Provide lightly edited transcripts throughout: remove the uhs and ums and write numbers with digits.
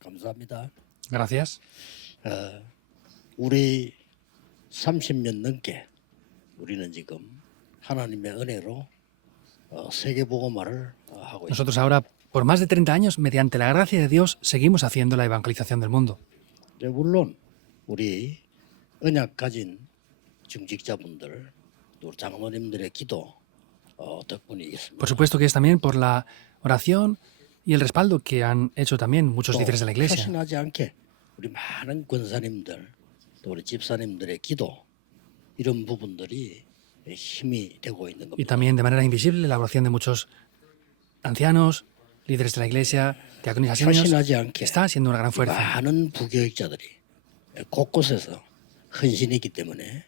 감사합니다. Gracias. 우리 30년 넘게 우리는 지금 하나님의 은혜로 세계 복음화를 하고 있습니다. Nosotros ahora, por más de 30 años, mediante la gracia de Dios, seguimos haciendo la evangelización del mundo. 물론 우리 언약 가진 중직자분들, 또 장로님들의 기도 덕분이 있습니다. Por supuesto que es también por la oración y el respaldo que han hecho también muchos líderes de la iglesia. 사신하지 않게 우리 많은 권사님들, 또 우리 집사님들의 기도 이런 부분들이 힘이 되고 있는 Y 겁니다. también de manera invisible la oración de muchos ancianos, líderes de la iglesia, diáconos y 사신하지 않게 está siendo una gran fuerza. 많은 부교육자들이 곳곳에서 헌신했기 때문에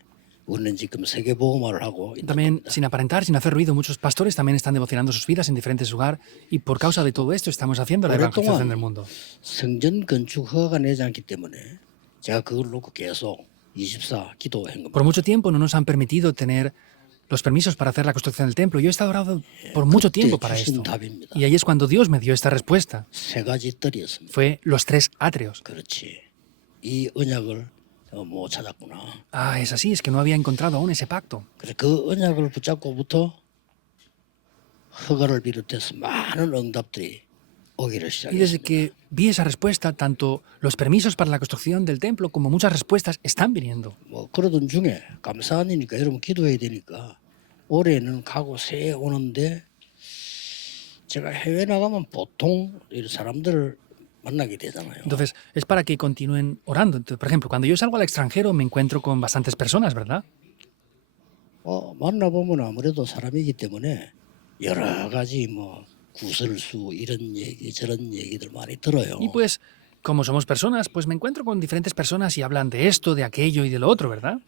우리는 지금 세계 복음화를 하고 있는 También, 겁니다. sin aparentar, sin hacer ruido, muchos pastores también están devocionando sus vidas en diferentes lugares y por causa de todo esto estamos haciendo la evangelización del mundo. 성전 건축 허가가 내지 않기 때문에 제가 그걸 놓고 계속 24 기도한 겁니다. Por mucho tiempo no nos han permitido tener los permisos para hacer la construcción del templo. Yo he estado orando por mucho tiempo para 주신 esto. 답입니다. Y ahí es cuando Dios me dio esta respuesta. 세 가지 뜰이었습니다. Fue los 3 atrios. 그렇지. 이 언약을 못 찾았구나. Ah, es así, es que no había encontrado aún ese pacto. 그래서 그 언약을 붙잡고부터 허가를 비롯해서 많은 응답들이 오기를 Y desde 시작했습니다. que vi esa respuesta, tanto los permisos para la construcción del templo como muchas respuestas están viniendo. 그러던 중에 감사한 일이니까 여러분 기도해야 되니까 올해는 가고 새해 오는데 제가 해외 나가면 보통 이런 사람들을 만나게 되잖아요. Entonces, es para que continúen orando. Entonces, por ejemplo, cuando yo salgo al extranjero me encuentro con bastantes personas, ¿verdad? 만나보면 아무래도 사람이기 때문에 여러 가지 구설수 이런 얘기 저런 얘기들 많이 들어요. Y pues, como somos personas, pues me encuentro con diferentes personas y hablan de esto, de aquello y de lo otro, ¿verdad?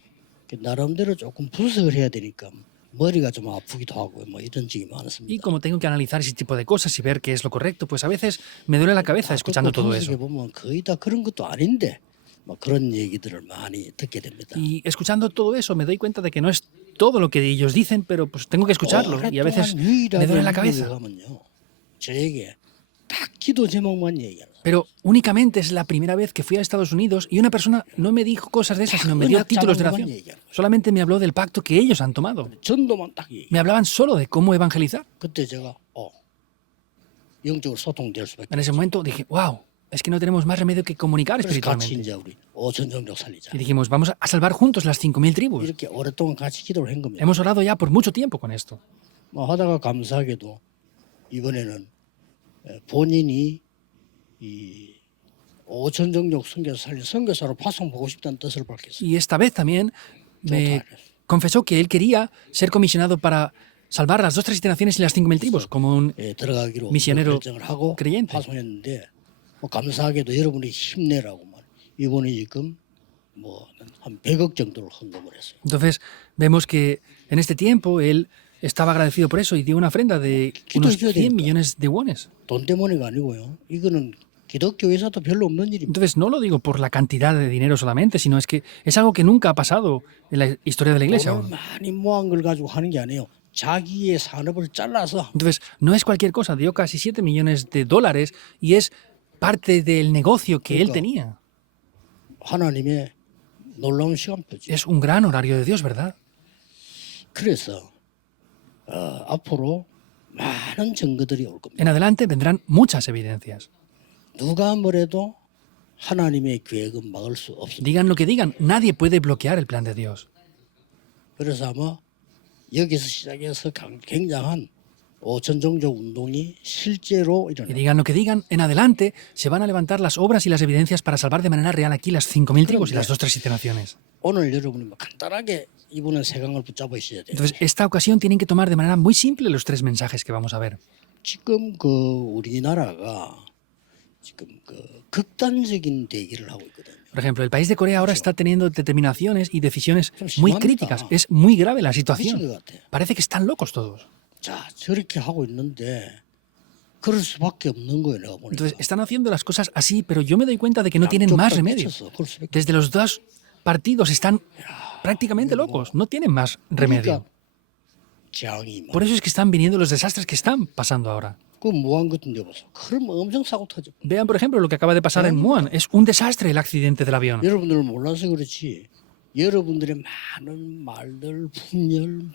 나름대로 조금 분석을 해야 되니까 머리가 좀 아프기도 하고 이런 적이 Y 많았습니다. como tengo que analizar ese tipo de cosas y ver qué es lo correcto, pues a veces me duele la cabeza escuchando todo eso. 보면 거의 다 그런 것도 아닌데 그런 얘기들을 많이 듣게 됩니다. Y escuchando todo eso me doy cuenta de que no es todo lo que ellos dicen, pero pues tengo que escucharlo y a veces me duele la cabeza. 가면요, 저에게 딱 기도 제목만 얘기하는. Pero únicamente es la primera vez que fui a Estados Unidos y una persona no me dijo cosas de esas, sino me dio títulos de oración. Solamente me habló del pacto que ellos han tomado. 전도만 딱 얘기. Me hablaban solo de cómo evangelizar. 그때 제가 영적으로 소통될 수밖에. En ese momento dije, wow, es que no tenemos más remedio que comunicar 그래서 같이 espiritualmente. 이제 우리 5천 종족 살리자. Y dijimos, vamos a salvar juntos las 5.000 tribus. 이렇게 오랫동안 같이 기도를 한 겁니다. Hemos orado ya por mucho tiempo con esto. 하다가 감사하게도 이번에는 본인이 이 5천 종족 선교사 살린 선교사로 파송보고 싶다는 뜻을 밝혔어요. Y esta vez también me confesó que él quería ser comisionado para salvar las 2 naciones y las 5.000 tribus, como un 들어가기로 misionero 결정을 하고 creyente. 파송했는데 감사하게도 여러분이 힘내라고 이번에 지금 한 100억 정도를 헌금을 했어요. Entonces vemos que en este tiempo él estaba agradecido por eso y dio una ofrenda de unos 100 millones de wones. 돈 때문에가 아니고요. 이거는 기독교에서도 별로 없는 일입니다. Entonces no lo digo por la cantidad de dinero solamente, sino es que es algo que nunca ha pasado en la historia de la iglesia 돈을 aún. 많이 모은 걸 가지고 하는 게 아니에요. 자기의 산업을 잘라서 Entonces no es cualquier cosa, dio casi 7 millones de dólares y es parte del negocio que él tenía. 하나님의 놀라운 시간표지. Es un gran horario de Dios, ¿verdad? 그래서 앞으로 많은 증거들이 올 겁니다. En adelante vendrán muchas evidencias. 누가 뭐래도 하나님의 계획은 막을 수 없습니다. Digan lo que digan, nadie puede bloquear el plan de Dios. 그래서 아마 여기서 시작해서 굉장한 5천 종족 운동이 실제로 Y 일어납니다. digan lo que digan, en adelante se van a levantar las obras y las evidencias para salvar de manera real aquí las 5.000 tribus y las 2 naciones. 오늘 여러분이 간단하게 이분은 세강을 붙잡아 있어야 돼요. Entonces, esta ocasión tienen que tomar de manera muy simple los 3 mensajes que vamos a ver. 지금 우리나라가 지금 극단적인 대기를 하고 있거든요. Por ejemplo, el país de Corea ahora está teniendo determinaciones y decisiones muy críticas. Es muy grave la 미친 situación. 것 같아요. Parece que están locos todos. 자, 저렇게 하고 있는데 그럴 수밖에 없는 거예요, 내가 보니까. Entonces, están haciendo las cosas así, pero yo me doy cuenta de que no tienen más remedio. 그럴 수밖에. Desde los 2 partidos están prácticamente locos, no tienen más remedio. 재앙이 막 Por eso es que están viniendo los desastres que están pasando ahora. 그 무한 같은 데 보세요. 그럼 엄청 사고 터져. Vean, por ejemplo, lo que acaba de pasar en Muan. Es un desastre el accidente del avión. 여러분들 몰라서 그렇지. 여러분들의 많은 말들, 분열,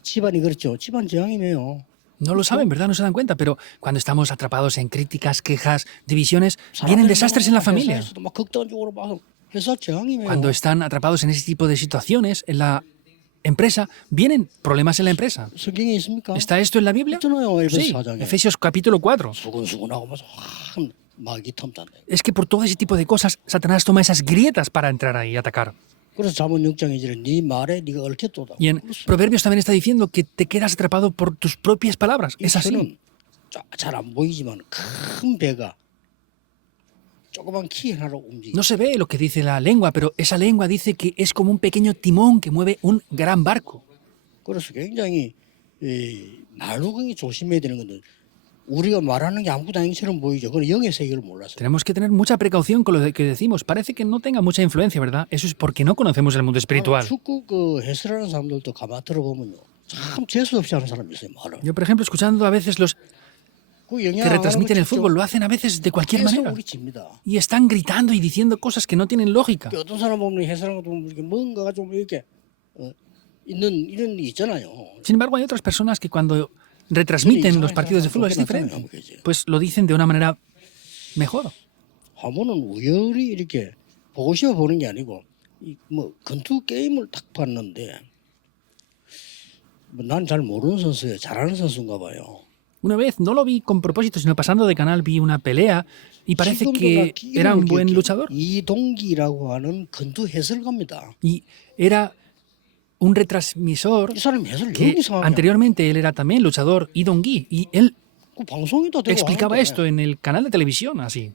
집안이 그렇죠. 집안 저항이네요. No lo saben, ¿verdad? No se dan cuenta, pero cuando estamos atrapados en críticas, quejas, divisiones, vienen desastres en la familia. 회사에서도 막 극단적으로 봐서 회사 저항이네요. Cuando están atrapados en ese tipo de situaciones en la empresa, vienen problemas en la empresa. 성경에 있습니까? ¿Está esto en la Biblia? 있잖아요. 에베소 Sí, 4장에. Efesios capítulo 4. 수근수근하고 막 마귀 탐단다. Es que por todo ese tipo de cosas, Satanás toma esas grietas para entrar ahí y atacar. 그래서 잠언 6장에 이제 네 말에 네가 얽혔도다. Y en Proverbios también está diciendo que te quedas atrapado por tus propias palabras. Es así. 잘 안 보이지만 큰 배가 조그만 키 하나로 움직여. No se ve lo que dice la lengua, pero esa lengua dice que es como un pequeño timón que mueve un gran barco. 그래서 굉장히 말로경이 조심해야 되는 건데 우리가 말하는 게 아무것도 아닌 것처럼 보이죠. 그건 영의 세계를 몰라서. Tenemos que tener mucha precaución con lo que decimos. Parece que no tenga mucha influencia, ¿verdad? Eso es porque no conocemos el mundo espiritual. 축구 그 해설하는 사람들도 가만 들어보면요. 참 재수 없이 하는 사람이 있어요. 말을. Yo, por ejemplo, escuchando a veces los 그 que 영향 안 retransmiten el 하면 fútbol, lo hacen a veces de cualquier 계속 manera. 우리 집니다. Y están gritando y diciendo cosas que no tienen lógica. 어떤 사람 보면 해설하는 거 보면 이렇게 뭔가가 좀 이렇게 있는 이런 게 있잖아요. Sin embargo, hay otras personas que cuando retransmiten los partidos de fútbol es diferente. Pues lo dicen de una manera mejor. 하면은 우열이 이렇게 보고 싶어 보는 게 아니고 뭐 권투 게임을 딱 봤는데 난 잘 모르는 선수예요. 잘하는 선수인가 봐요. Una vez no lo vi con propósito, sino pasando de canal vi una pelea y parece que era un buen luchador. 이동기라고 하는 권투 해설가입니다. Y era un retransmisor 이 사람 해설 que 너무 이상하냐. anteriormente él era también luchador Idong-gi y él 그 방송에다 대고 explicaba 하는데 esto en el canal de televisión así.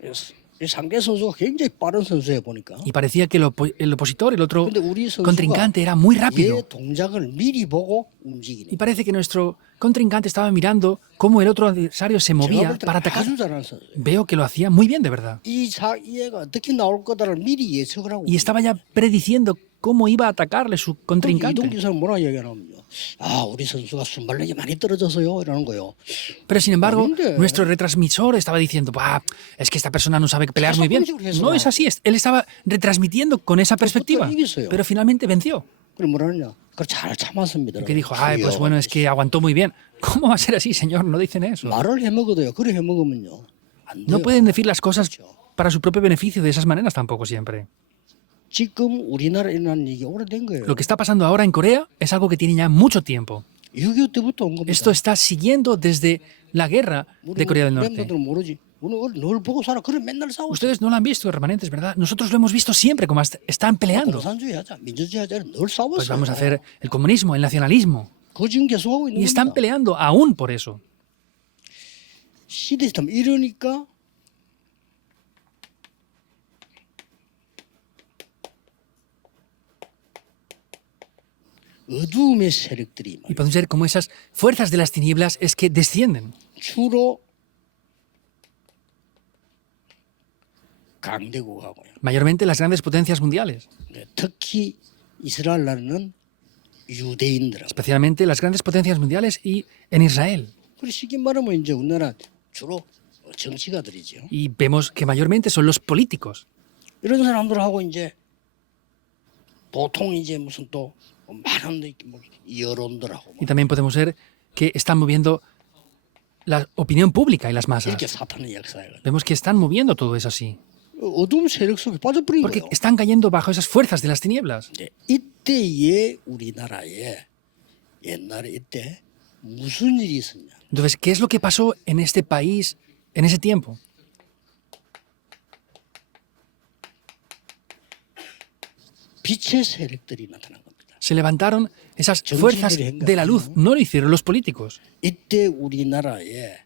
이 상대 선수가 굉장히 빠른 선수에 보니까. Y parecía que el opositor, el otro 근데 우리 선수가 contrincante era muy 얘 rápido. 동작을 미리 보고 움직이네. Y parece que nuestro contrincante estaba mirando cómo el otro adversario se 제가 movía 볼 때는 para atacar. 아주 잘하는 선수예요. Veo que lo hacía muy bien, de verdad. 이 얘가 어떻게 나올 거다를 미리 예측을 하고. Y estaba ya prediciendo cómo iba a atacarle su contrincante. 이동기 사람 뭐라 얘기하냐면요. 아 우리 선수가 순발력이 많이 떨어져서요 이러는 거요. Pero sin embargo, Adelante. nuestro retransmisor estaba diciendo, "Bah, es que esta persona no sabe pelear muy bien." No es así, él estaba retransmitiendo con esa perspectiva. Pero finalmente venció. 그럼 뭐라 하냐? 그걸 잘 참았습니다. Que dijo, ay, pues bueno, es que aguantó muy bien. ¿Cómo va a ser así, señor? No dicen eso. 말을 해먹어도요. 그래 해먹으면요. 안 돼요. No pueden decir las cosas para su propio beneficio de esas maneras tampoco siempre. 지금 우리나라에 일어난 일이 오래된 거예요. Lo que está pasando ahora en Corea es algo que tiene ya mucho tiempo. 6.25 때부터 온 겁니다. Esto está siguiendo desde la guerra de Corea del Norte. 멤버들은 모르지. 우리는 널 보고 살아. 그래 맨날 싸워. Ustedes no lo han visto, remanentes, ¿verdad? Nosotros lo hemos visto siempre, como están peleando. 공산주의 하자, 민주주의 하자. 늘 싸웠어요. Pues vamos a hacer el comunismo, el nacionalismo. 그거 지금 계속하고 있는 Y están 겁니다. peleando aún por eso. 시대스템 이러니까 어두움의 세력들이 Y podemos ver cómo esas fuerzas de las tinieblas es que descienden. 주로 강대국하고요. Mayormente las grandes potencias mundiales. 특히 이스라엘 나라는 유대인들하고. Especialmente las grandes potencias mundiales y en Israel. 그리고 쉽게 말하면 이제 우리나라 주로 정치가들이죠. Y vemos que mayormente son los políticos. 이런 사람들하고 이제 보통 이제 무슨 또 많은 뭐 여론들하고 Y también podemos ver que están moviendo la opinión pública y las masas. 이렇게 사탄의 역사예요. Vemos que están moviendo todo eso así. 어두움 세력 속에 빠져버린 Porque 거예요. están cayendo bajo esas fuerzas de las tinieblas. 이제 이때의 우리나라에 옛날에 이때 무슨 일이 있었냐? Entonces, ¿qué es lo que pasó en este país en ese tiempo? 빛의 세력들이 나타난 겁니다. Se levantaron esas fuerzas de la luz, no lo hicieron los políticos. 이때 우리나라에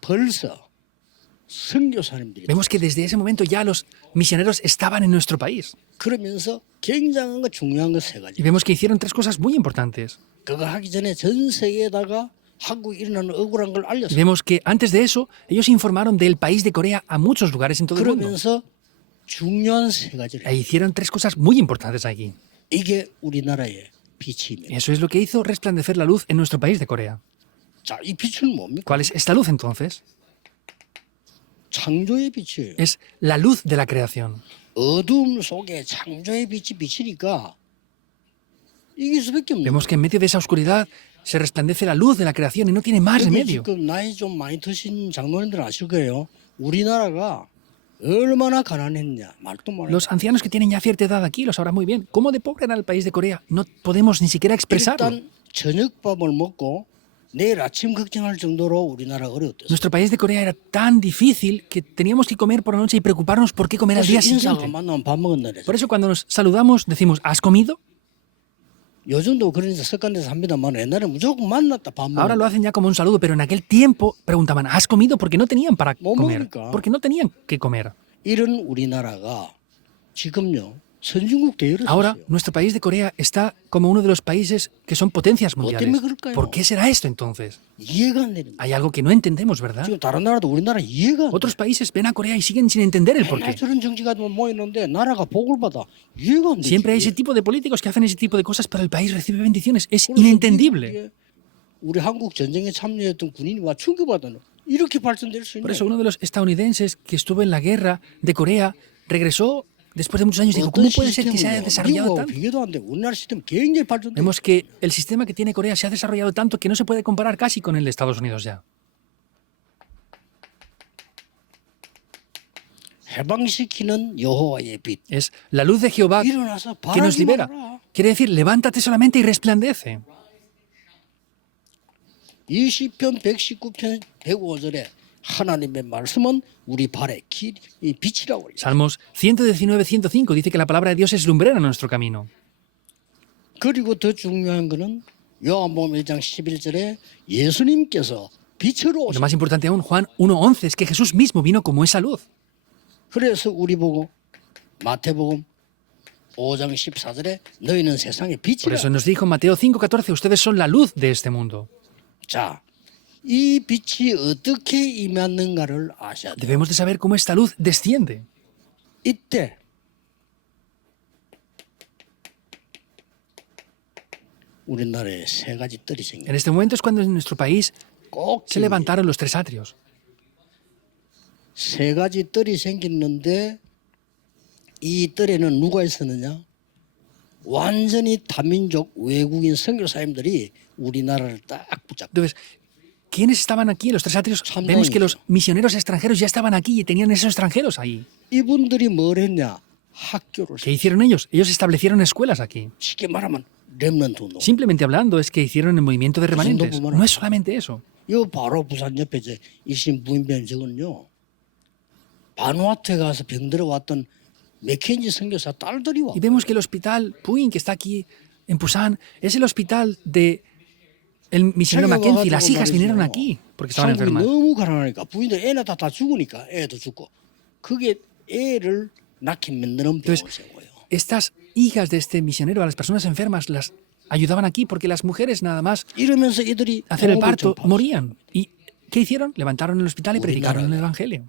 벌써 선교사님들이 Vemos que desde ese momento ya los misioneros estaban en nuestro país. 그러면서 굉장한 거 중요한 거 세 Y 가지. vemos que hicieron tres cosas muy importantes. 그거 하기 전에 전 세계에다가 한국에 일어나는 억울한 걸 Y 알렸어요. vemos que antes de eso, ellos informaron del país de Corea a muchos lugares en todo el mundo. 그러면서 중요한 세 가지를 E hicieron tres cosas muy importantes aquí. 이게 우리나라의 빛입니다. Eso es lo que hizo resplandecer la luz en nuestro país de Corea. 자, 이 빛은 뭡니까? ¿Cuál es esta luz entonces? 창조의 빛이에요. Es la luz de la creación. 어둠 속에 창조의 빛이 비치니까 이길 수밖에 없는 Vemos que en medio de esa oscuridad se resplandece la luz de la creación y no tiene más 여기 remedio. 지금 나이 좀 많이 드신 장로님들은 아실 거예요. 우리나라가 얼마나 가난했냐. 말도 못 Los ancianos que tienen ya cierta edad aquí lo sabrán muy bien. ¿Cómo de pobre era el país de Corea? No podemos ni siquiera expresarlo. 일단 저녁밥을 먹고 내일 아침 걱정할 정도로 우리나라가 어려웠대요. Nuestro país de Corea era tan difícil que teníamos que comer por la noche y preocuparnos por qué comer al día 그래서 인사가 siguiente. 만나면 밥 먹었나 그래서. Por eso cuando nos saludamos decimos, ¿has comido? 요즘도 그런 데서 습관돼서 합니다만 옛날에 무조건 만났다 밥 Ahora lo 먹었다. hacen ya como un saludo, pero en aquel tiempo preguntaban, ¿has comido? Porque no tenían para 뭐 comer. 먹으니까. Porque no tenían que comer. 이런 우리나라가 지금요 선진국 대열을 Ahora, 섰어요. nuestro país de Corea está como uno de los países que son potencias 때문에 mundiales. 그럴까요? ¿Por qué será esto entonces? 이해가 안 되는 거예요. Hay algo que no entendemos, ¿verdad? 지금 다른 나라도 우리나라 이해가 안 돼. Otros países ven a Corea y siguen sin entender el 맨날 porqué. 저런 정치가 모이는데 나라가 복을 받아 이해가 안 되지. Siempre hay ese tipo de políticos que hacen ese tipo de cosas, pero el país recibe bendiciones. Es inentendible. 우리 한국 전쟁에 참여했던 군인이 와 충격받아는 이렇게 발전될 수 Por 있냐? eso uno de los estadounidenses que estuvo en la guerra de Corea regresó después de muchos años y dijo, ¿cómo puede ser que se haya desarrollado 미국하고 tanto? 비교도 안 돼. 우리나라 시스템 굉장히 발전돼. Vemos que el sistema que tiene Corea se ha desarrollado tanto que no se puede comparar casi con el de Estados Unidos ya. 해방시키는 여호와의 빛. Es la luz de Jehová 일어나서 que nos 바라지 libera. 말아라. Quiere decir, levántate solamente y resplandece. 20편 119편 105절에 하나님의 말씀은 우리 발의 이 빛이라고 그래요. Salmos 119, 105 dice que la palabra de Dios es lumbrera en nuestro camino. 그리고 더 중요한 거는 요한복음 1장 11절에 예수님께서 빛으로 Lo 오셨다. más importante aún, Juan 1:11, es que Jesús mismo vino como esa luz. 그래서 우리 보고 마태복음 5장 14절에 너희는 세상의 Por 빛이라. eso nos dijo en Mateo 5:14, ustedes son la luz de este mundo. 자, 이 빛이 어떻게 임하는가를 아셔야 돼요. Debemos de saber cómo esta luz desciende. 이때 우리나라에 세 가지 뜰이 En 생겨요. este momento es cuando en nuestro país 꼭 se levantaron los tres atrios. 세 가지 뜰이 생겼는데 이 뜰에는 누가 있었느냐? 완전히 다민족 외국인 선교사님들이 우리나라를 딱 붙잡고 Entonces, ¿quiénes estaban aquí en los tres atrios? Vemos que los misioneros extranjeros ya estaban aquí y tenían esos extranjeros ahí. 이분들이 뭘 했냐? 학교를 ¿Qué hicieron ellos? Ellos establecieron escuelas aquí. 쉽게 말하면 렘넌트 운동. Simplemente hablando, es que hicieron el movimiento de remanentes. No es solamente eso. 이거 바로 부산 옆에 이제 일신 부인변 저건요. 바누아투에 가서 병들어 왔던 맥켄지 선교사 딸들이 와. Y vemos que el hospital Puin, que está aquí en Pusan, es el hospital de el misionero Mackenzie. Las hijas vinieron aquí porque estaban 한국이 enfermas. 너무 가난하니까 부인들 애 낳다 다 죽으니까 애도 죽고 그게 애를 낳게 만드는 병을 세워요. Estas hijas de este misionero, a las personas enfermas, las ayudaban aquí porque las mujeres nada más 이러면서 이들이 hacer el 복음을 parto 전파하고 morían. ¿Y qué hicieron? Levantaron el hospital y predicaron el evangelio.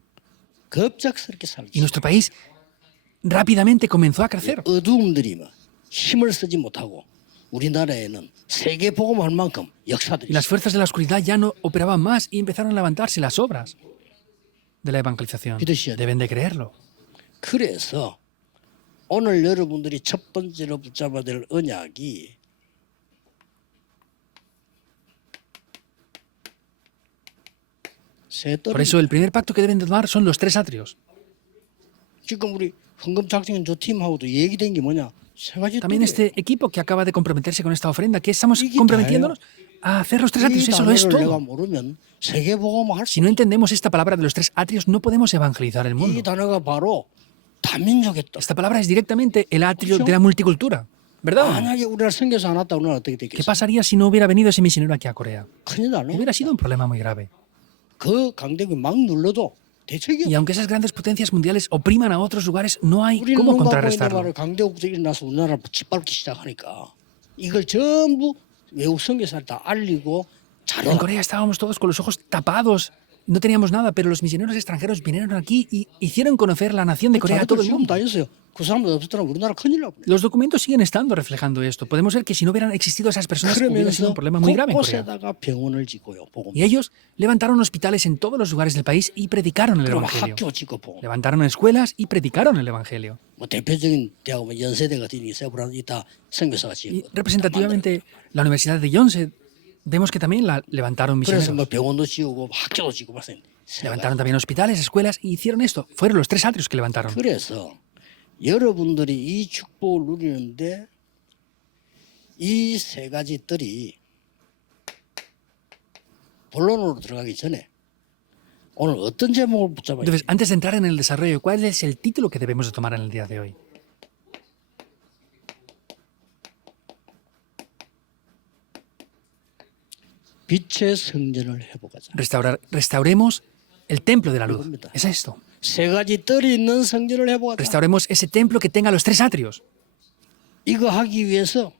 급작스럽게 Y 살기. nuestro país rápidamente comenzó a crecer. 어두움들이 막 힘을 쓰지 못하고 우리나라에는 세계 복음할 만큼 역사들이 Y las fuerzas de la oscuridad ya no operaban más y empezaron a levantarse las obras de la evangelización. Deben de creerlo. 그래서 오늘 여러분들이 첫 번째로 붙잡아야 될 언약이 세 Por 뜰이. eso el primer pacto que deben de tomar son los tres atrios. 지금 우리 헌금작정조 팀하고도 얘기된 게 뭐냐? 세 가지 También 뜰이에요. este equipo que acaba de comprometerse con esta ofrenda, que estamos 이게 comprometiéndonos a hacer los tres atrios, 이 eso lo es 단어를 내가 todo. 모르면 세계 복음을 할 수. Si no entendemos esta palabra de los tres atrios, no podemos evangelizar el 이 mundo. 단어가 바로 다민족의 뜻. Esta palabra es directamente el atrio de la multicultura, ¿verdad? 만약에 우리나라 선교사 안 왔다 우리나라 어떻게 ¿Qué 됐겠어? pasaría si no hubiera venido ese misionero aquí a Corea? 큰일 나네. Hubiera sido un problema muy grave. 그 강대국이 막 눌러도 대책이 Y 없어. aunque esas grandes potencias mundiales opriman a otros lugares, no hay 우리는 cómo 눈 감고 있는 contrarrestarlo. 말을 강대국들이 일어나서 우리나라를 짓밟기 시작하니까 이걸 전부 외국 선교사를 다 알리고 En 자료. Corea estábamos todos con los ojos tapados no teníamos nada, pero los misioneros extranjeros vinieron aquí y hicieron conocer la nación de Corea a todo el 지금 mundo. 다 있어요. 그 사람들 없었더라 우리나라 큰일 나버려. Los documentos siguen estando reflejando esto. Podemos ver que si no hubieran existido esas personas, hubiera sido un 그러면서 problema muy grave en Corea. 곳곳에다가 병원을 짓고요. 복음. Y ellos levantaron hospitales en todos los lugares del país y predicaron el 그럼 Evangelio. 학교 짓고 복음. Levantaron escuelas y predicaron el Evangelio. 뭐 대표적인 대학은 연세대 같은 게 세브란 이다 선교사가 Y 지금. representativamente, la Universidad de Yonsei, vemos que también la levantaron 그래서 뭐 misioneros. 병원도 지우고 학교도 짓고 말씀. Levantaron también hospitales, escuelas y hicieron esto. Fueron los 3 atrios que levantaron. 그래서 여러분들이 이 축복을 누리는데 이 세 가지 뜰이 본론으로 들어가기 전에 오늘 어떤 제목을 붙잡아야 Entonces, 돼? antes de entrar en el desarrollo, ¿cuál es el título que debemos de tomar en el día de hoy? 빛의 성전을 회복하자. Restauremos el templo de la luz. Es esto. 세 가지 뜰이 있는 성전을 회복하자. Restauremos ese templo que tenga los 3 atrios. 이거 하기 위해서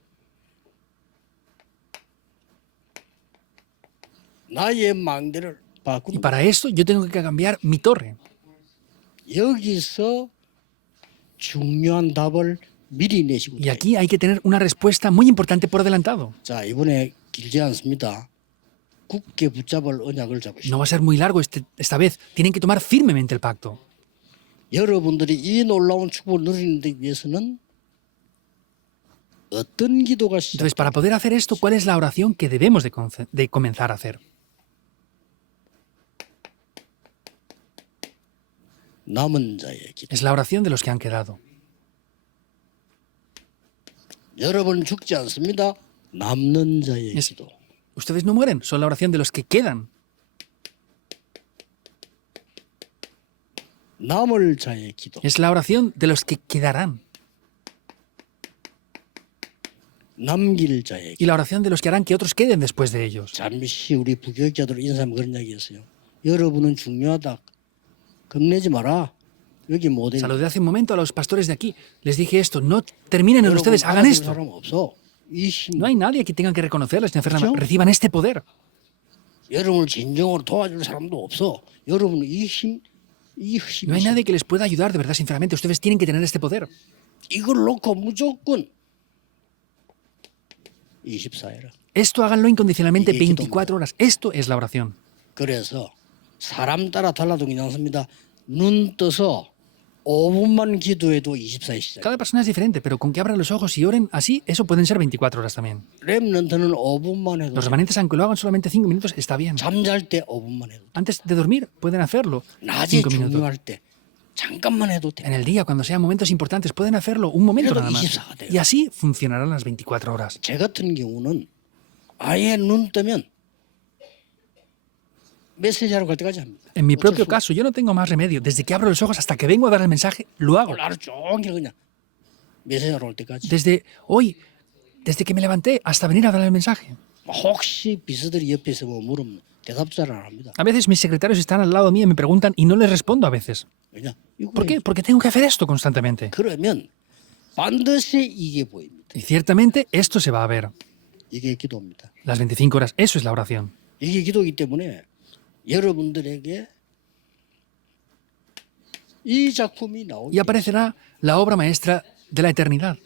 나의 망대를 Y 바꾸는 para esto yo tengo que cambiar mi torre. 여기서 중요한 답을 미리 내시고 Y aquí hay que tener una respuesta muy importante por adelantado. 자 이번에 길지 않습니다. 굳게 붙잡을 언약을 잡으시오. No va a ser muy largo esta vez. Tienen que tomar firmemente el pacto. 여러분들이 이 놀라운 축복을 누리는 데 위해서는 어떤 기도가 시작? Entonces, para poder hacer esto, ¿cuál es la oración que debemos de comenzar a hacer? 남은 자의 기도. Es la oración de los que han quedado. 여러분 죽지 않습니다. 남는 자의 Es- 기도. Ustedes no mueren, son la oración de los que quedan. 남을 자의 기도. Es la oración de los que quedarán. 남길 자의 기도. Y la oración de los que harán que otros queden después de ellos. 잠시 우리 부교육자들 인사하면 그런 이야기했어요. 여러분은 중요하다. 겁내지 마라. 여기 모델. Saludé hace un momento a los pastores de aquí. Les dije esto, no terminen en ustedes, hagan esto. 사람 없어. 이 힘. No hay nadie que tenga que reconocerles, ni Fernanda. ¿Sí? Reciban este poder. 여러분을 진정으로 도와줄 사람도 없어. 여러분은 이 힘, 이 힘. No hay nadie que les pueda ayudar de verdad, sinceramente. Ustedes tienen que tener este poder. 이걸 놓고 무조건 24해라. Esto háganlo incondicionalmente Y- y- 24 horas. Esto es la oración. 그래서 사람 따라 달라도 괜찮습니다. 눈 떠서 5분만 기도해도 24에 시작. Cada persona es diferente, pero con que abran los ojos y oren así, eso pueden ser 24 horas también. 렘넌트는 5분만 해도 Los remanentes, aunque lo hagan solamente 5 minutos, está bien. 잠잘 때 5분만 해도 Antes de dormir, pueden hacerlo 낮에 5 minutos. 중요할 때 잠깐만 해도 돼. En el día, cuando sean momentos importantes, pueden hacerlo un momento Pero nada más. 24 돼요. Y así funcionarán las 24 horas. 제 같은 경우는 아예 눈 뜨면 메시지하러 갈 때까지 합니다. En mi propio 어쩔 수 caso, yo no tengo más remedio. Desde que abro los ojos hasta que vengo a dar el mensaje, lo hago. 없고 하루 종일 그냥 메시지하러 올 때까지. Desde hoy, desde que me levanté hasta venir a dar el mensaje. 혹시 비서들이 옆에 있으면 물으면 대답도 잘 안 합니다. A veces mis secretarios están al lado mío y me preguntan y no les respondo a veces. 왜냐? 이거 ¿Por qué? Porque tengo que hacer esto constantemente. 그러면 반드시 이게 보입니다. Y ciertamente esto se va a ver. 이게 기도입니다. Las 25 horas, eso es la oración. 이게 기도이기 때문에 여러분들에게 이 작품이 Y 나오기. aparecerá la obra maestra de la eternidad.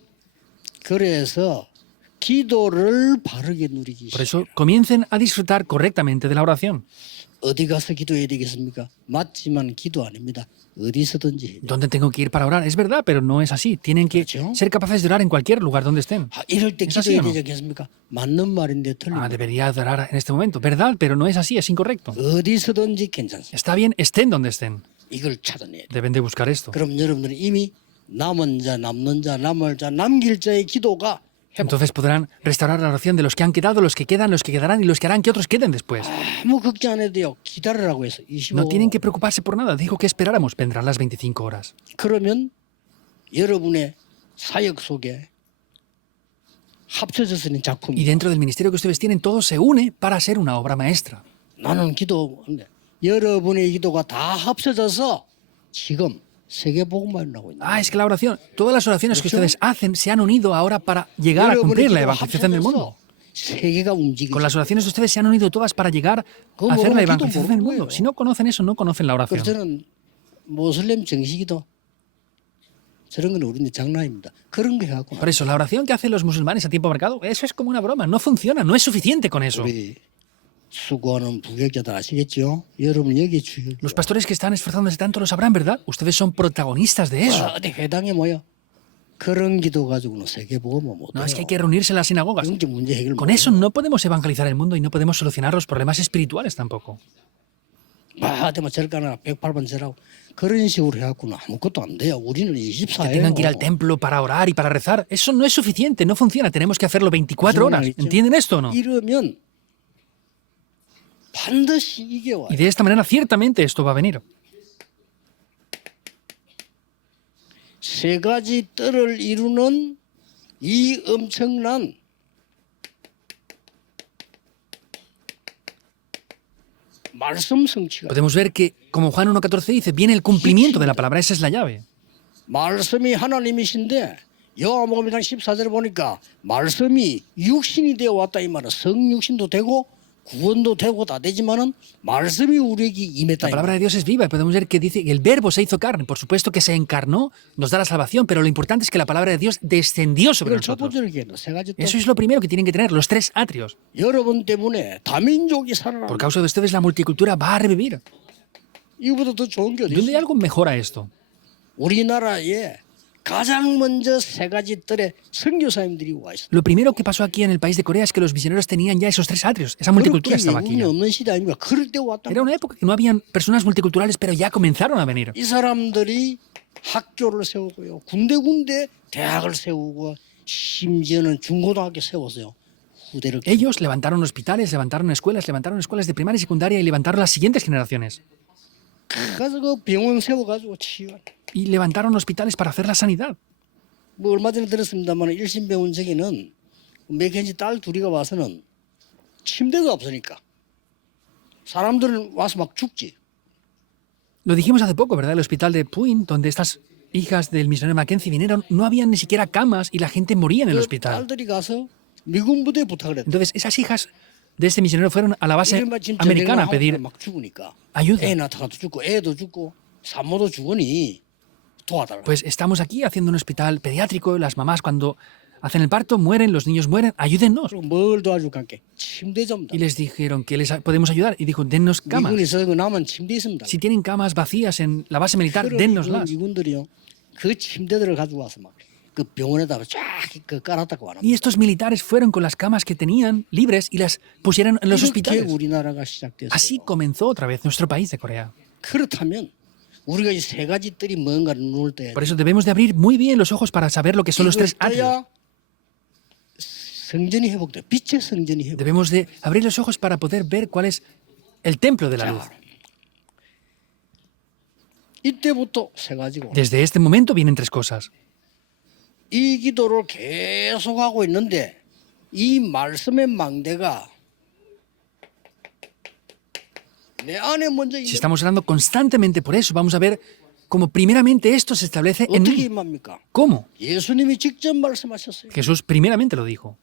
그래서 기도를 바르게 누리기 Por 시작. eso comiencen a disfrutar correctamente de la oración. 어디 가서 기도해야 되겠습니까? 맞지만 기도 아닙니다. 어디서든지 해야 돼요. ¿Dónde tengo que ir para orar? Es verdad, pero no es así. Tienen que ¿K렇죠? ser capaces de orar en cualquier lugar donde estén. 이럴 때 ¿Es así 기도해야 o no? 되지 않겠습니까? 맞는 말인데 틀린 Debería de orar en este momento. ¿Verdad? Pero no es así, es incorrecto. 어디서든지 괜찮습니다. Está bien, estén donde estén. 이걸 찾아내야 돼요. Deben de buscar esto. 그럼 여러분들은 이미 남은 자, 남는 자, 남을 자, 남길 자의 기도가 회복. Entonces podrán restaurar la oración de los que han quedado, los que quedan, los que quedarán y los que harán que otros queden después. 아무 걱정 안 해도 돼요. 기다리라고 해서 25. No tienen que preocuparse por nada. Dijo que esperáramos. Vendrán las 25 horas. 그러면 여러분의 사역 속에 합쳐져 있는 Y 작품이 dentro del ministerio que ustedes tienen, todo se une para ser una obra maestra. 나는 기도 여러분의 기도가 다 합쳐져서 지금 세계복음만 나고 있는 Es que la oración, todas las oraciones que ¿K렇죠? ustedes hacen se han unido ahora para llegar a 여러분의 cumplir la 기도가 evangelización del mundo. 합쳐져서 Con las oraciones de ustedes se han unido todas para llegar a hacer la evangelización del mundo. Si no conocen eso, no conocen la oración. 저는 모슬렘 정식이도 저런 건 우리는 장난입니다. 그런 거 해갖고 Por eso, la oración que hacen los musulmanes a tiempo marcado, eso es como una broma. No funciona, no es suficiente con eso. 우리 수고하는 부격자들 아시겠죠? 여러분 여기 주요. Los pastores que están esforzándose tanto lo sabrán, ¿verdad? Ustedes son protagonistas de eso. 어디 회당에 모여 그런 기도 가지고는 세계복음을 못 No, 해요. es que hay que reunirse en las sinagogas. 영적 문제 해결 못 Con eso no podemos evangelizar el mundo y no podemos solucionar los problemas espirituales tampoco. 되면 절가나 108번 절하고 그런 식으로 해갖고는 아무것도 안 돼요. 우리는 Que tengan que ir al 24예요. templo para orar y para rezar. Eso no es suficiente, no funciona. Tenemos que hacerlo 24 horas. ¿Entienden esto o no? 이러면 반드시 이게 와요. Y de esta manera, ciertamente, esto va a venir. 세 가지 뜰을 이루는 이 엄청난 말씀 성취가 Podemos ver que, como Juan 1.14 dice, viene el cumplimiento de la palabra. Esa es la llave. 말씀이 하나님이신데 요한복음장 14절에 보니까 말씀이 육신이 되어 왔다 이 말은 성육신도 되고 구원도 되고 다 되지만은 말씀이 우리에게 임했다. La palabra de Dios es viva y podemos ver que dice que el verbo se hizo carne. Por supuesto que se encarnó, nos da la salvación, pero lo importante es que la palabra de Dios descendió sobre 이걸 첫 nosotros. 번째로 얘기했다. 세 가지 또 Eso es lo primero que tienen que tener, los tres atrios. 여러분 때문에 다민족이 Por 살아난다. causa de ustedes la multicultura va a revivir. 이거보다 더 좋은 게 어디 ¿Dónde hay 있어? algo mejor a esto? 우리나라에 가장 먼저 세 가지 뜰에 선교사님들이 와 있어. Lo primero que pasó aquí en el país de Corea es que los misioneros tenían ya esos tres atrios. Esa multicultura estaba aquí 외국인이 ya. 없는 시대 아닙니까? 그럴 때 왔다. Era una época que no habían personas multiculturales, pero ya comenzaron a venir. 이 사람들이 학교를 세우고요. 군데 대학을 세우고 심지어는 중고등학교 세웠어요. 후대를 Ellos levantaron hospitales, levantaron escuelas de primaria y secundaria y levantaron las siguientes generaciones. 가서 그 병원 세워가지고 치유한. Y levantaron hospitales para hacer la sanidad. 뭐 얼마 전에 들었습니다만 일신병원 저기는 맥켄지 딸 둘이가 와서는 침대가 없으니까 사람들은 와서 막 죽지. Lo dijimos hace poco, ¿verdad? El hospital de Puin, donde estas hijas del misionero Mackenzie vinieron, no habían ni siquiera camas y la gente moría en el 그 hospital. 딸들이 가서 미군 부대에 부탁을 했다. Entonces, esas hijas de este misionero fueron a la base 이른바 지금 americana a 전쟁을 pedir 하고 막 죽으니까 ayuda. 애 낳다가도 죽고 애도 죽고 산모도 죽으니 도와달라. Pues estamos aquí haciendo un hospital pediátrico, las mamás cuando hacen el parto mueren, los niños mueren, ayúdennos. 그리고 뭘 도와줄까 함께 침대 좀 Y les dijeron que les podemos ayudar y dijo, dennos camas. 미군에서 그 남은 침대 있습니다. Si tienen camas vacías en la base militar, 그럼 dennoslas. 미군들이요 그 침대들을 가지고 와서 막 그 병원에다가 쫙 깔았다고 말합니다. Y estos militares fueron con las camas que tenían libres y las pusieron en los 이렇게 hospitales. 우리나라가 시작됐어요. Así comenzó otra vez nuestro país de Corea. 그렇다면 우리가 이 세 가지 뜰이 뭔가를 눈을 떠야 Por 돼. eso debemos de abrir muy bien los ojos para saber lo que son los tres atrios. 떠야 성전이 회복돼. 빛의 성전이 회복. Debemos de abrir los ojos para poder ver cuál es el templo de la luz. 이때부터 세 가지고 Desde este momento vienen tres cosas. 이 기도를 계속하고 있는데 이 말씀의 망대가 내 안에 먼저 Si estamos orando constantemente por eso, vamos a ver cómo primeramente esto se establece en 어떻게 mí. 임합니까? ¿Cómo? 예수님이 직접 말씀하셨어요. Jesús primeramente lo dijo.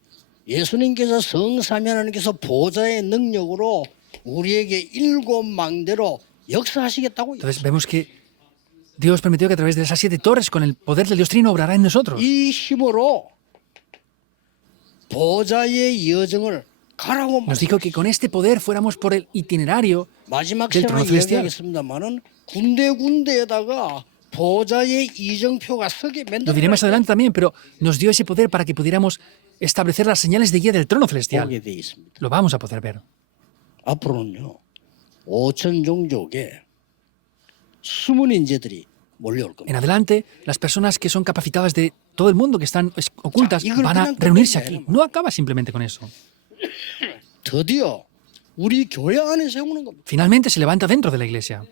예수님께서 성삼위 하나님께서 보좌의 능력으로 우리에게 일곱 망대로 역사하시겠다고. Entonces vemos que Dios prometió que a través de esas 7 torres, con el poder del Dios Trino, obrará en nosotros. 이 힘으로 보좌의 여정을 가라고 Nos dijo que con este poder fuéramos por el itinerario 마지막 del 시간에 trono celestial. 이야기하겠습니다만은 군데군데에다가 보좌의 이정표가 서게 Lo diré más 만들어 adelante también, pero nos dio ese poder para que pudiéramos establecer las señales de guía del trono celestial. 보게 돼 있습니다. Lo vamos a poder ver. 앞으로는요 5천 종족의 숨은 인재들이 몰려올 En 겁니다. adelante, las personas que son capacitadas de todo el mundo, que están ocultas, Ya, 이걸 van a 그냥 reunirse 끝내지 aquí. No acaba simplemente con eso. 드디어 우리 교회 안에 세우는 겁니다. Finalmente se levanta dentro de la iglesia,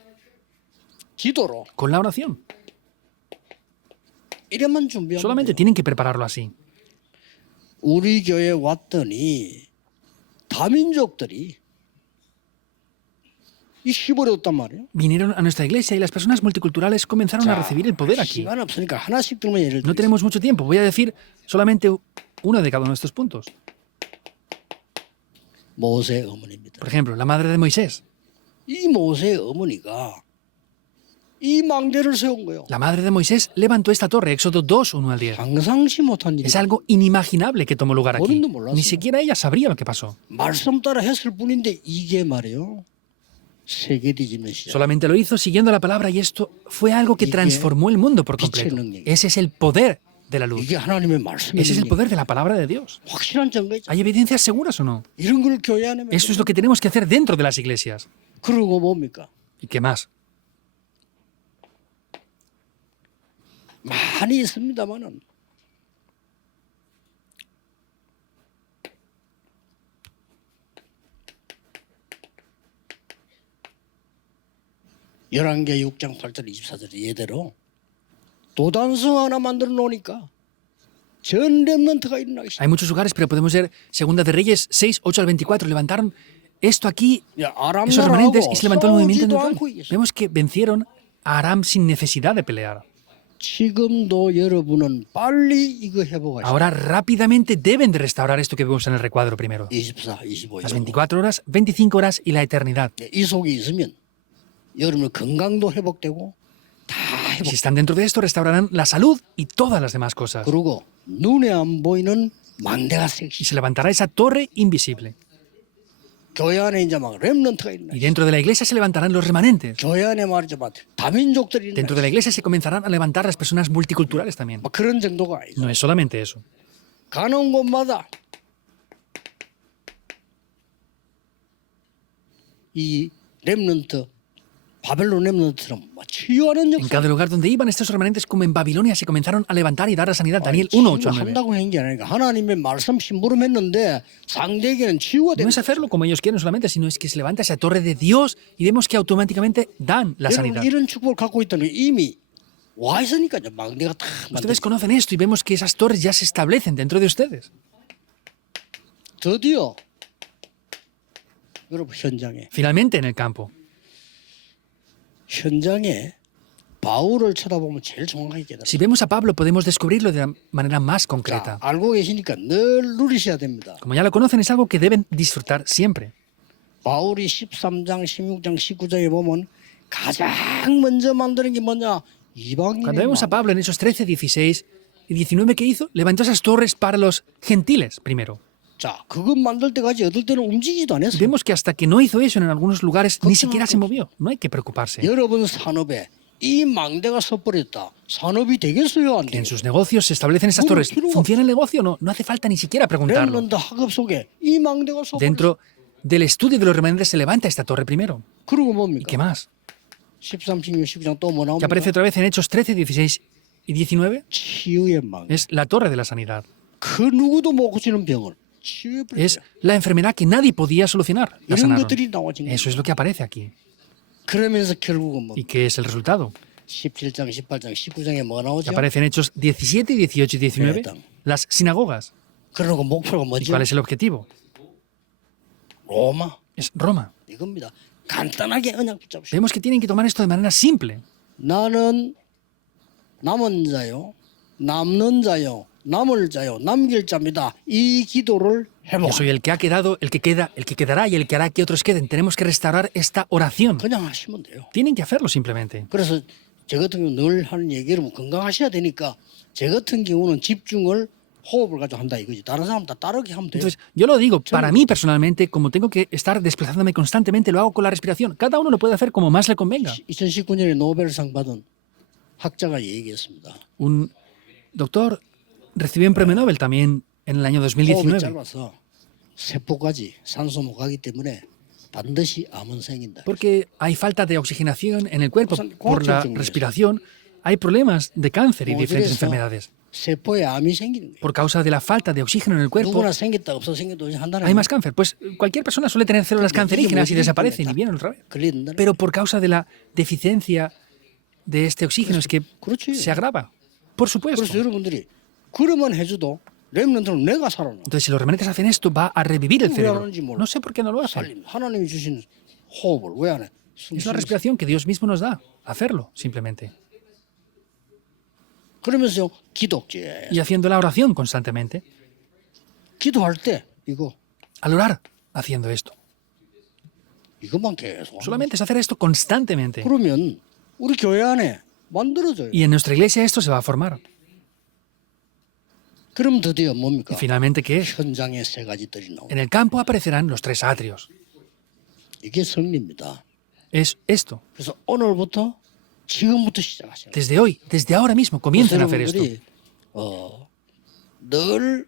기도로 con la oración. 이래만 준비하면 Solamente 돼요. tienen que prepararlo así. 우리 교회 왔더니 다민족들이 이 힘을 얻단 말이에요. Vinieron a nuestra iglesia y las personas multiculturales comenzaron a recibir el poder aquí. 시간 없으니까 하나씩 들면 예를 No 들어 tenemos mucho tiempo. Voy a decir solamente uno de cada uno de estos puntos. 모세 어머니입니다. Por ejemplo, la madre de Moisés. 이 모세 어머니가 이 망대를 세운 거예요. La madre de Moisés levantó esta torre, Éxodo 2, 1 al 10. 상상치 못한 일. Es algo inimaginable que tomó lugar aquí. 본인도 몰랐어요. Ni siquiera ella sabría lo que pasó. 말씀 따라 했을 뿐인데 이게 말이에요. 세계 뒤집는 시작. Solamente lo hizo siguiendo la palabra y esto fue algo que transformó el mundo por completo. Ese es el poder de la luz. 이게 하나님의 말씀이 Ese es el poder de la palabra de Dios. 확실한 증거죠. ¿Hay evidencias seguras o no? 이런 걸 교회 안에 Eso es lo que tenemos que hacer dentro de las iglesias. 그러고 뭡니까? ¿Y qué más? 많이 있습니다만은 열왕기하 6장 8절 24절 예대로 도단성 하나 만들어 놓으니까 전 렘넌트가 일어나기 시작. Hay muchos lugares, pero podemos ver Segunda de Reyes 6, 8 al 24. Levantaron esto aquí, 아람 esos remanentes, 나라하고 y se levantó el movimiento 싸우지도 neutral. 않고 이겼어요. Vemos que vencieron a Aram sin necesidad de pelear. 지금도 여러분은 빨리 이거 회복하시오. Ahora rápidamente deben de restaurar esto que vemos en el recuadro primero. 24, 25. Las 24 horas, 25 horas y la eternidad. 이 속에 있으면 여러분의 건강도 회복되고 다 Y 회복. si están dentro de esto, restaurarán la salud y todas las demás cosas. 그리고 눈에 안 보이는 망대가 Y 섹시. se levantará esa torre invisible. 교회 안에 이제 막 렘넌트가 있나. Y dentro de la iglesia se levantarán los remanentes. 교회 안에 말이죠, 막 다민족들이 있나. Dentro de la iglesia se comenzarán a levantar las personas multiculturales también. 막 그런 정도가 아니죠. No es solamente eso. 가는 곳마다 이 렘넌트 바벨론 렘넌트처럼 막 치유하는 En 역사. cada lugar donde iban estos remanentes, como en Babilonia, se comenzaron a levantar y dar la sanidad. Daniel 1, 8 al 9. 한다고 한 게 아니라 하나님의 말씀 심부름했는데 상대에게는 치유가 No 되는 es hacerlo como ellos quieren solamente, sino es que se levanta esa torre de Dios y vemos que automáticamente dan la sanidad. 이런 축복을 갖고 있다는 게 이미 와 있으니까요. 망대가 탁 Ustedes 만들어져. conocen esto y vemos que esas torres ya se establecen dentro de ustedes. 드디어 여러분 Finalmente en el campo. 현장에 바울을 쳐다보면 제일 정확하게 깨달아요. Si vemos a Pablo podemos descubrirlo de la manera más 자, concreta. 알고 계시니까 늘 누리셔야 됩니다. Como ya lo conocen, es algo que deben disfrutar siempre. 바울이 13장, 16장, 19장에 보면 가장 먼저 만드는 게 뭐냐? 이방인의 Cuando vemos a 마음. Pablo en esos 13, 16 y 19 que hizo, levantó esas torres para los gentiles primero. 자, 그것 만들 때까지 어떨 때는 움직이지도 않았어요. Vemos que hasta que no hizo eso en algunos lugares ni siquiera se movió. No hay que preocuparse. 여러분 산업에 이 망대가 서버렸다. 산업이 되겠어요? 안 En 돼요? sus negocios se establecen estas torres. ¿Funciona el negocio o no? No hace falta ni siquiera preguntarlo. 렘넌트 학업 속에 이 망대가 서버렸다. Dentro del estudio de los remanentes se levanta esta torre primero. 그리고 ¿Y qué 뭡니까? más? 13, 16, 19장 또 뭐 Que aparece 나옵니까? otra vez en Hechos 13, 16 y 19. 치유의 망대. Es la torre de la sanidad. 그 누구도 못 고치는 병을 치유해버려요. Es la enfermedad que nadie podía solucionar. La 이런 sanaron. 것들이 나와진 거예요. Eso es lo que aparece aquí. 그러면서 결국은 뭐 ¿Y qué es el resultado? 17장, 18장, 19장에 뭐가 Que 나오죠? aparece en Hechos 17, 18 y 19. Las sinagogas. 그러고 목표가 ¿Y 뭐죠? cuál es el objetivo? 로마 Es Roma. 이겁니다. 간단하게 언약 붙잡으시오. Vemos que tienen que tomar esto de manera simple. 나는 남은 자요, 남는 자요, 남을 자요, 남길 자입니다. 이 기도를 Yo 해보라. soy el que ha quedado, el que queda, el que quedará y el que hará que otros queden. Tenemos que restaurar esta oración. 그냥 하시면 돼요. Tienen que hacerlo simplemente. 그래서 저 같은 경우 늘 하는 얘기 여러분 건강하셔야 되니까 저 같은 경우는 집중을 호흡을 가지고 한다 이거지. 다른 사람 다 따르게 하면 돼요. Entonces, yo lo digo, para mí personalmente, como tengo que estar desplazándome constantemente, lo hago con la respiración. Cada uno lo puede hacer como más le convenga. 2019년에 노벨상 받은 학자가 얘기했습니다. Un doctor recibió un premio Nobel también en el año 호흡이 2019. 짧아서 세포까지 산소 못 가기 때문에 반드시 암은 생긴다. Porque hay falta de oxigenación en el cuerpo Son por la cuatro respiración. Hay problemas de cáncer y Como diferentes eso. enfermedades. 세포에 암이 생기는 거예요. Por causa de la falta de oxígeno en el cuerpo, 누구나 생겼다 없어 생겨도 한다는 hay más cáncer. Pues cualquier persona suele tener células cancerígenas y desaparecen y vienen otra vez. 걸린다는 Pero por causa de la deficiencia de este oxígeno es que 그렇지. se agrava. Por supuesto. 그래서 여러분들이 그러면 해줘도 렘넌트는 내가 살아나. Entonces, si los remanentes hacen esto, va a revivir el 왜 cerebro. 하는지 몰라. No sé por qué no lo hacen. 살림. 하나님이 주신 호흡을 왜 안 해? Es una respiración que Dios mismo nos da. Hacerlo, simplemente. 그러면서 기독제. Y haciendo la oración constantemente. 기도할 때 이거 Al orar, haciendo esto. 이것만 계속. Solamente es hacer esto constantemente. 그러면 우리 교회 안에 만들어져요. Y en nuestra iglesia esto se va a formar. 그럼 드디어 뭡니까? Y finalmente, ¿qué es? 현장에 세 가지 뜰이 나옵니다. En el campo aparecerán los 3 atrios. 이게 성리입니다. Es esto. 그래서 오늘부터 지금부터 시작하시는 Desde hoy, desde ahora mismo, comiencen a hacer esto. 여러분들이 늘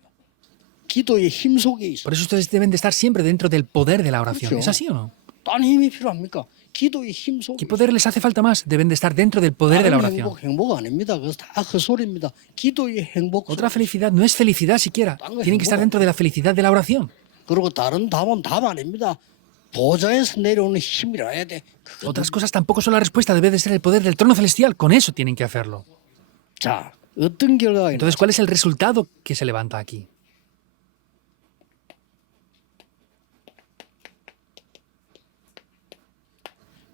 기도의 힘 속에 있어. Por eso ustedes deben de estar siempre dentro del poder de la oración. ¿Es así o no? 딴 힘이 필요합니까? 기도의 힘 속에. ¿Qué poder les hace falta más? Deben de estar dentro del poder de la oración. 행복 아닙니다. 그래서 다 헛소리입니다. 기도의 행복. Otra felicidad no es felicidad siquiera. Tienen que estar dentro de la felicidad de la oración. 그리고 다른 답은 답 아닙니다. 보좌에서 내려오는 힘이라 해야 돼. Otras cosas tampoco son la respuesta. Debe de ser el poder del trono celestial. Con eso tienen que hacerlo. 자, 어떤 결과가 있나? Entonces, ¿cuál es el resultado que se levanta aquí?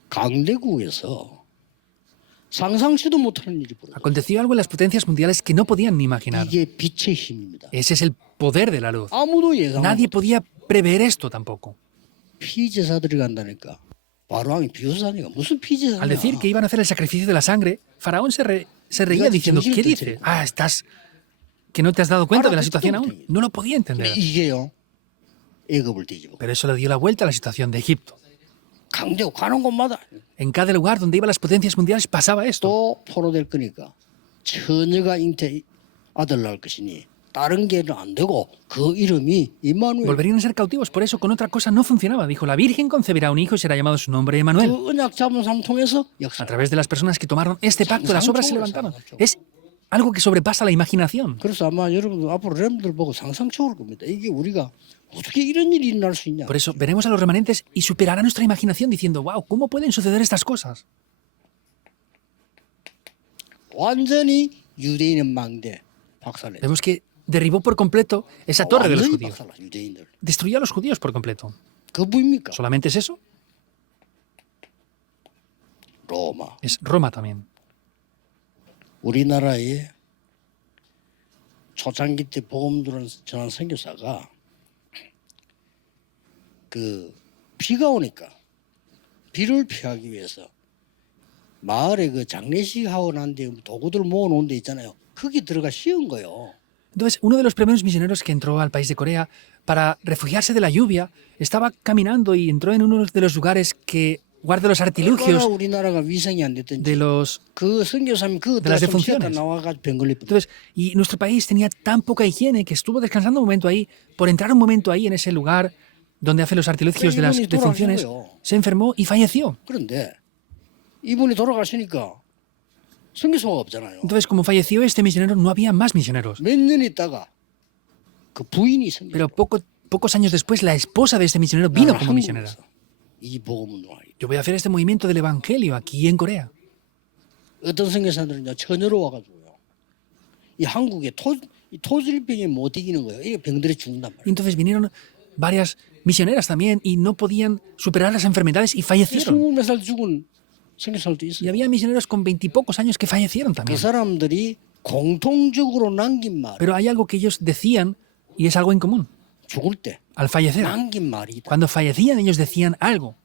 강대국에서 상상치도 못하는 일이 벌어져. Aconteció algo en las potencias mundiales que no podían ni imaginar. 이게 빛의 힘입니다. Ese es el poder de la luz. 아무도 예상. Nadie podía prever esto tampoco. 피제사들이 간다니까. 바로왕이 비웃으니까 무슨 피제사냐. Al decir que iban a hacer el sacrificio de la sangre, Faraón se reía diciendo, ¿qué dices? Ah, estás... ¿Que no te has dado cuenta de la situación aún? No lo podía entender. 이게요. 애굽을 뒤집어. Pero eso le dio la vuelta a la situación de Egipto. 강대국 가는 곳마다 En cada lugar donde iban las potencias mundiales pasaba esto. 또 포로될 거니까 처녀가 잉태 아들 낳을 것이니 다른 게는 안 되고 그 이름이 임마누엘. Volverían a ser cautivos, por eso con otra cosa no funcionaba. Dijo, la Virgen concebirá un hijo y será llamado su nombre Emmanuel. 그 언약 잡은 사람 통해서 역사. A través de las personas que tomaron este pacto, las obras se levantaron. Es algo que sobrepasa la imaginación. 그래서 아마 여러분들 앞으로 렘들 보고 상상초월 겁니다. 이게 우리가 어떻게 이런 일이 일어날 수 있냐. Por eso veremos a los remanentes y superará nuestra imaginación diciendo, wow, ¿cómo pueden suceder estas cosas? 완전히 유대인의 망대 박살내. Vemos que derribó por completo esa torre de los 완전히 judíos. 박살나 유대인들. Destruyó a los judíos por completo. 그 부입니까? ¿Solamente es eso? 로마. Es Roma también. 우리나라에 초창기 때 복음 전한 선교사가 그 비가 오니까 비를 피하기 위해서 마을에 그 장례식 하고 난 뒤에 도구들 모아놓은 데 있잖아요. 거기 들어가 씌운 거요. Entonces, uno de los primeros misioneros que entró al país de Corea para refugiarse de la lluvia estaba caminando y entró en uno de los lugares que guarda los artilugios 우리나라가 위생이 안 됐든지 de los... 그 선교사님 그 de las 좀 쉬었다 defunciones. 나와가지고 병 걸릴 뻔. Entonces, y nuestro país tenía tan poca higiene que estuvo descansando un momento ahí, por entrar un momento ahí en ese lugar donde hace los artilugios de las defunciones, se enfermó y falleció. 그런데 이분이 돌아가시니까 선교사가 없잖아요. Entonces, como falleció este misionero, no había más misioneros. 몇 년 있다가 그 부인이 선교. Pero pocos años después, la esposa de este misionero vino como misionera. 이 복음을 놓아요. Yo voy a hacer este movimiento del evangelio aquí en Corea. 어떤 선교사들은 처녀로 와가지고요. 이 한국에 토질병에 못 이기는 거예요. 이게 병들이 죽는단 말이에요. Entonces vinieron varias misioneras también y no podían superar las enfermedades y fallecieron. 20몇 살 죽은 선교사들도 Y 있어요. había misioneros con 20 y pocos años que fallecieron 그 también. 사람들이 공통적으로 남긴 말, Pero hay algo que ellos decían y es algo en común. 죽을 때 Al fallecer, 남긴 말이 있다. cuando fallecían ellos decían algo.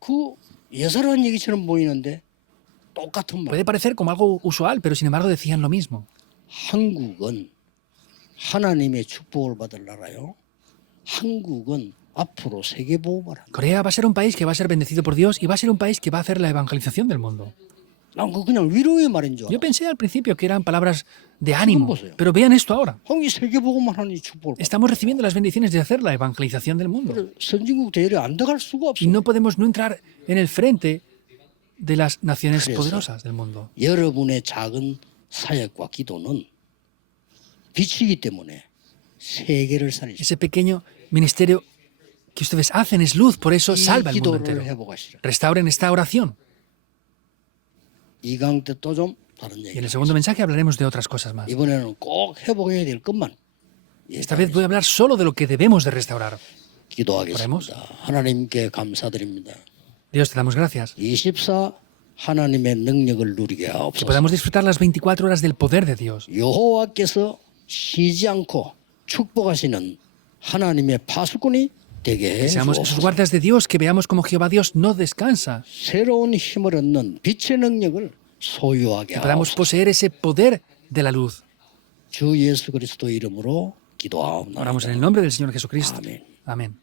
그 예사로운 얘기처럼 보이는데 똑같은 말. Puede parecer como algo usual, pero sin embargo decían lo mismo. 한국은 하나님의 축복을 받을 나라요. 한국은 앞으로 세계 복음을 한다. Corea va a ser un país que va a ser bendecido por Dios y va a ser un país que va a hacer la evangelización del mundo. 난 그 그냥 위로의 말인 줄 Yo 알아. pensé al principio que eran palabras de ánimo, pero vean esto ahora. 한국이 세계 복음을 하는 이 축복을 받아. Estamos recibiendo las bendiciones de hacer la evangelización del mundo. 선진국 대열에 안 들어갈 수가 없어. Y no podemos no entrar en el frente de las naciones 그래서 poderosas del mundo. 여러분의 작은 사역과 기도는 빛이기 때문에 세계를 살리시. Ese pequeño ministerio que ustedes hacen es luz, por eso 이 salva el mundo 기도를 entero. 해보가시라. Restauren esta oración. 이 강의 때 또 좀 다른 Y 얘기. en el segundo mensaje hablaremos de otras cosas más. 이번에는 꼭 회복해야 될 것만 Esta vez voy a hablar solo de lo que debemos de restaurar. 기도하겠습니다. 하나님께 감사드립니다. Dios, te damos gracias. 24 하나님의 능력을 누리게 Que 하옵소서. podamos disfrutar las 24 horas del poder de Dios. 여호와께서 쉬지 않고 축복하시는 하나님의 파수꾼이 되게 Que 해 seamos esos 주옵소서. guardas de Dios, que veamos como Jehová Dios no descansa. 새로운 힘을 얻는 빛의 능력을 소유하게 Que podamos 하옵소서. poseer ese poder de la luz. 주 예수 그리스도 이름으로 기도하옵나이다. Oramos en el nombre del Señor Jesucristo. Amén. Amén.